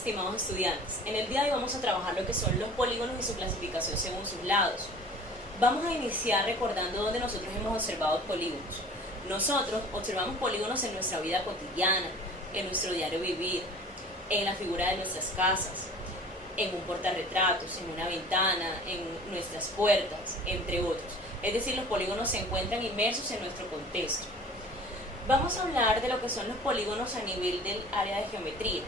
Estimados estudiantes, en el día de hoy vamos a trabajar lo que son los polígonos y su clasificación según sus lados. Vamos a iniciar recordando dónde nosotros hemos observado polígonos. Nosotros observamos polígonos en nuestra vida cotidiana, en nuestro diario vivir, en la figura de nuestras casas, en un portarretratos, en una ventana, en nuestras puertas, entre otros. Es decir, los polígonos se encuentran inmersos en nuestro contexto. Vamos a hablar de lo que son los polígonos a nivel del área de geometría.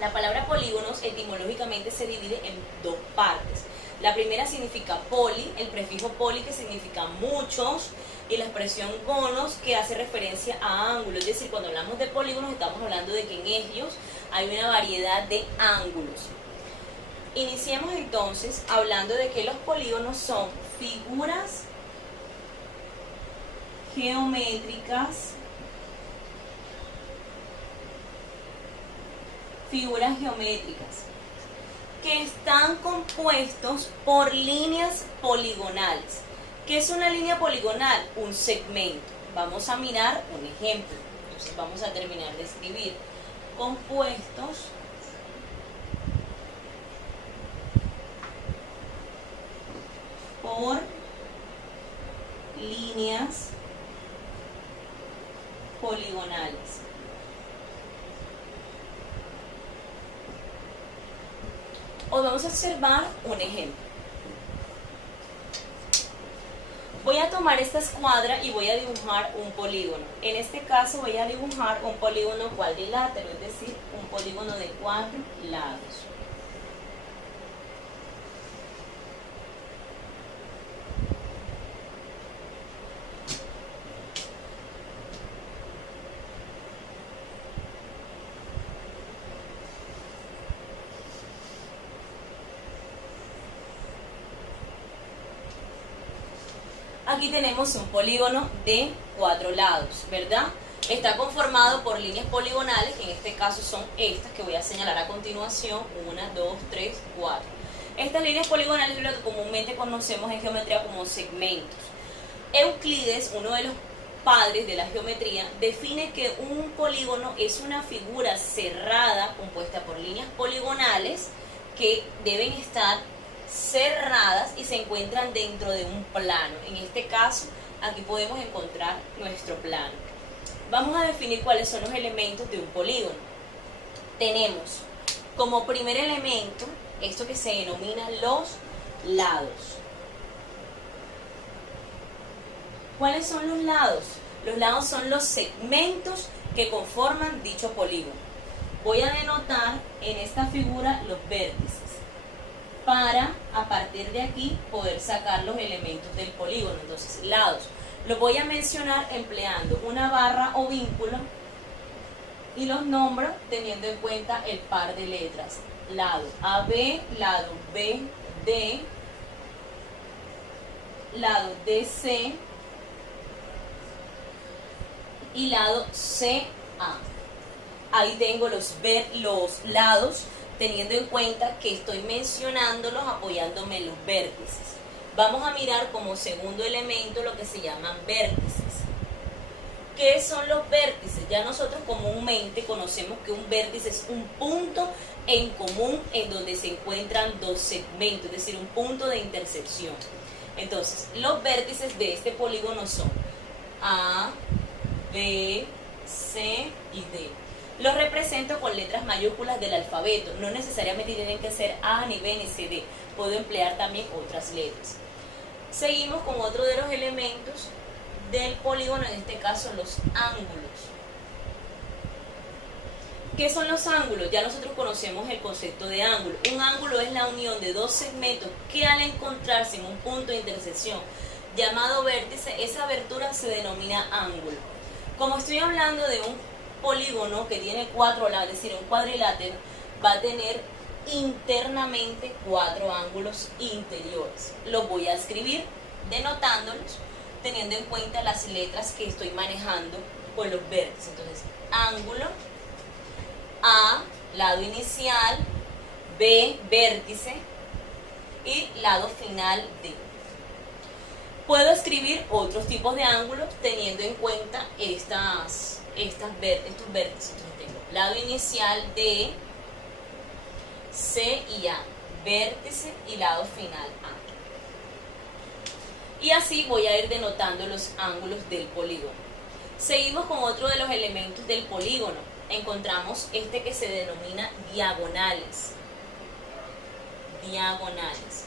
La palabra polígonos etimológicamente se divide en dos partes. La primera significa poli, el prefijo poli que significa muchos, y la expresión gonos que hace referencia a ángulos. Es decir, cuando hablamos de polígonos estamos hablando de que en ellos hay una variedad de ángulos. Iniciemos entonces hablando de que los polígonos son figuras geométricas que están compuestos por líneas poligonales. ¿Qué es una línea poligonal? Un segmento. Vamos a mirar un ejemplo. Entonces vamos a terminar de escribir. Compuestos por líneas poligonales. Hoy vamos a observar un ejemplo. Voy a tomar esta escuadra y voy a dibujar un polígono. En este caso voy a dibujar un polígono cuadrilátero, es decir, un polígono de 4 lados. Aquí tenemos un polígono de 4 lados, ¿verdad? Está conformado por líneas poligonales, que en este caso son estas que voy a señalar a continuación. 1, 2, 3, 4. Estas líneas poligonales es lo que comúnmente conocemos en geometría como segmentos. Euclides, uno de los padres de la geometría, define que un polígono es una figura cerrada compuesta por líneas poligonales que deben estar cerradas y se encuentran dentro de un plano. En este caso, aquí podemos encontrar nuestro plano. Vamos a definir cuáles son los elementos de un polígono. Tenemos como primer elemento esto que se denomina los lados. ¿Cuáles son los lados? Los lados son los segmentos que conforman dicho polígono. Voy a denotar en esta figura los vértices, para a partir de aquí poder sacar los elementos del polígono. Entonces, lados, los voy a mencionar empleando una barra o vínculo y los nombro teniendo en cuenta el par de letras. Lado AB, lado BD, lado DC y lado CA. Ahí tengo los lados, teniendo en cuenta que estoy mencionándolos apoyándome en los vértices. Vamos a mirar como segundo elemento lo que se llaman vértices. ¿Qué son los vértices? Ya nosotros comúnmente conocemos que un vértice es un punto en común en donde se encuentran dos segmentos, es decir, un punto de intersección. Entonces, los vértices de este polígono son A, B, C y D. Los represento con letras mayúsculas del alfabeto. No necesariamente tienen que ser A, ni B, ni C, D. Puedo emplear también otras letras. Seguimos con otro de los elementos del polígono, en este caso los ángulos. ¿Qué son los ángulos? Ya nosotros conocemos el concepto de ángulo. Un ángulo es la unión de dos segmentos que al encontrarse en un punto de intersección llamado vértice, esa abertura se denomina ángulo. Como estoy hablando de un polígono que tiene 4 lados, es decir, un cuadrilátero, va a tener internamente 4 ángulos interiores. Los voy a escribir denotándolos, teniendo en cuenta las letras que estoy manejando con los vértices. Entonces, ángulo, A, lado inicial, B, vértice y lado final D. Puedo escribir otros tipos de ángulos teniendo en cuenta estos vértices. Entonces tengo lado inicial D, C y A, vértice y lado final A. Y así voy a ir denotando los ángulos del polígono. Seguimos con otro de los elementos del polígono. Encontramos este que se denomina diagonales. Diagonales.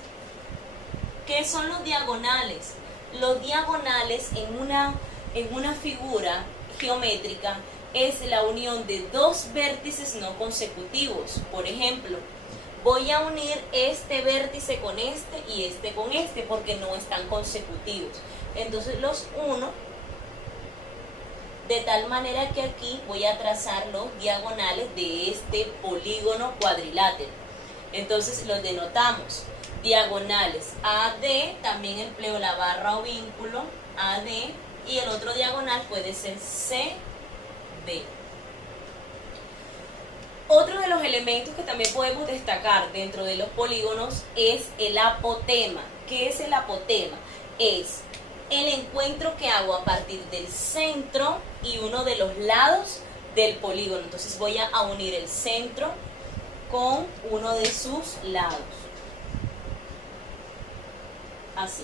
¿Qué son los diagonales? Los diagonales en una figura geométrica es la unión de dos vértices no consecutivos. Por ejemplo, voy a unir este vértice con este y este con este porque no están consecutivos. Entonces los uno de tal manera que aquí voy a trazar los diagonales de este polígono cuadrilátero. Entonces los denotamos. Diagonales AD, también empleo la barra o vínculo AD, y el otro diagonal puede ser CD. Otro de los elementos que también podemos destacar dentro de los polígonos es el apotema. ¿Qué es el apotema? Es el encuentro que hago a partir del centro y uno de los lados del polígono. Entonces voy a unir el centro con uno de sus lados. Así.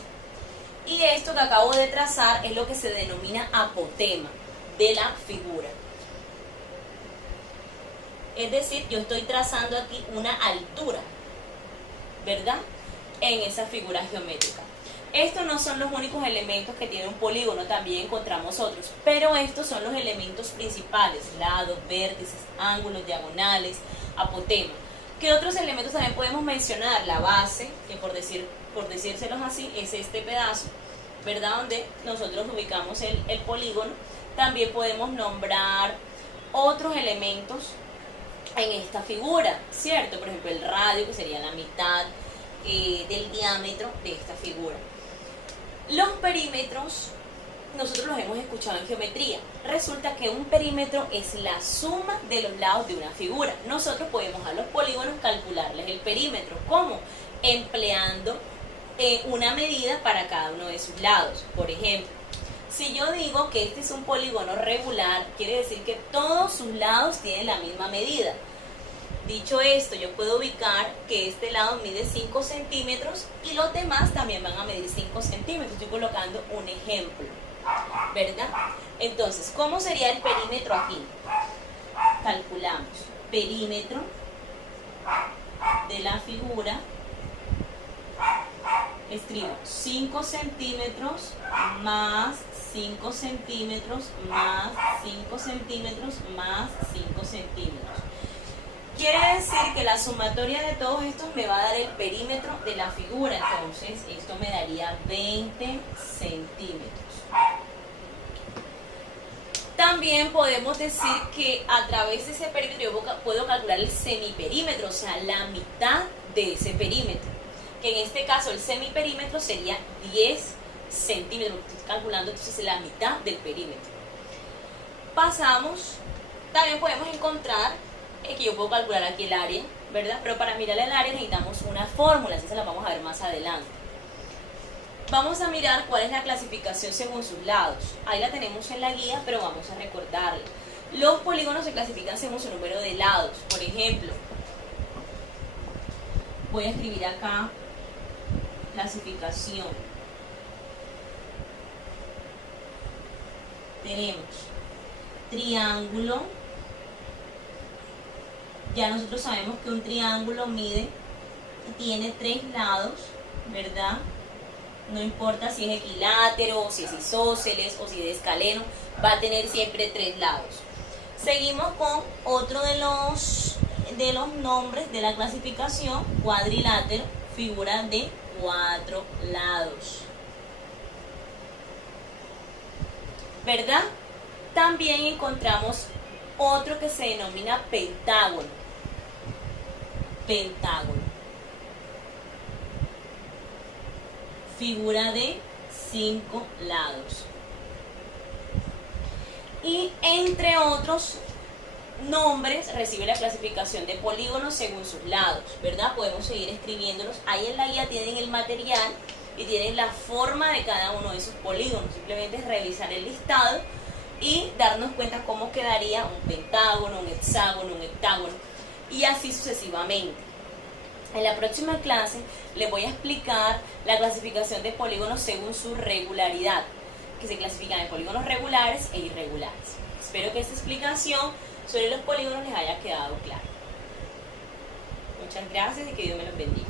Y esto que acabo de trazar es lo que se denomina apotema de la figura. Es decir, yo estoy trazando aquí una altura, ¿verdad? En esa figura geométrica. Estos no son los únicos elementos que tiene un polígono, también encontramos otros, pero estos son los elementos principales: lados, vértices, ángulos, diagonales, apotema. ¿Qué otros elementos también podemos mencionar? La base, que por decírselos así, es este pedazo, ¿verdad? Donde nosotros ubicamos el polígono. También podemos nombrar otros elementos en esta figura, ¿cierto? Por ejemplo, el radio, que sería la mitad del diámetro de esta figura. Los perímetros, nosotros los hemos escuchado en geometría. Resulta que un perímetro es la suma de los lados de una figura. Nosotros podemos a los polígonos calcularles el perímetro. ¿Cómo? Empleando una medida para cada uno de sus lados. Por ejemplo, si yo digo que este es un polígono regular, quiere decir que todos sus lados tienen la misma medida. Dicho esto, yo puedo ubicar que este lado mide 5 centímetros y los demás también van a medir 5 centímetros. Estoy colocando un ejemplo, ¿verdad? Entonces, ¿cómo sería el perímetro aquí? Calculamos perímetro de la figura. Escribo 5 centímetros más 5 centímetros más 5 centímetros más 5 centímetros. Quiere decir que la sumatoria de todos estos me va a dar el perímetro de la figura. Entonces, esto me daría 20 centímetros. También podemos decir que a través de ese perímetro yo puedo calcular el semiperímetro, o sea, la mitad de ese perímetro. Que en este caso el semiperímetro sería 10 centímetros. Estoy calculando entonces la mitad del perímetro. Pasamos, también podemos encontrar que yo puedo calcular aquí el área, ¿verdad? Pero para mirar el área necesitamos una fórmula, así se la vamos a ver más adelante. Vamos a mirar cuál es la clasificación según sus lados. Ahí la tenemos en la guía, pero vamos a recordarla. Los polígonos se clasifican según su número de lados. Por ejemplo, voy a escribir acá clasificación. Tenemos triángulo. Ya nosotros sabemos que un triángulo tiene 3 lados, ¿verdad? No importa si es equilátero, o si es isósceles, o si es escaleno, va a tener siempre 3 lados. Seguimos con otro de los nombres de la clasificación: cuadrilátero, figura de 4 lados, ¿verdad? También encontramos otro que se denomina pentágono. Pentágono, figura de 5 lados. Y entre otros nombres recibe la clasificación de polígonos según sus lados, ¿verdad? Podemos seguir escribiéndolos. Ahí en la guía tienen el material y tienen la forma de cada uno de esos polígonos. Simplemente es revisar el listado y darnos cuenta cómo quedaría un pentágono, un hexágono, un heptágono, y así sucesivamente. En la próxima clase les voy a explicar la clasificación de polígonos según su regularidad, que se clasifican en polígonos regulares e irregulares. Espero que esta explicación sobre los polígonos les haya quedado clara. Muchas gracias y que Dios me los bendiga.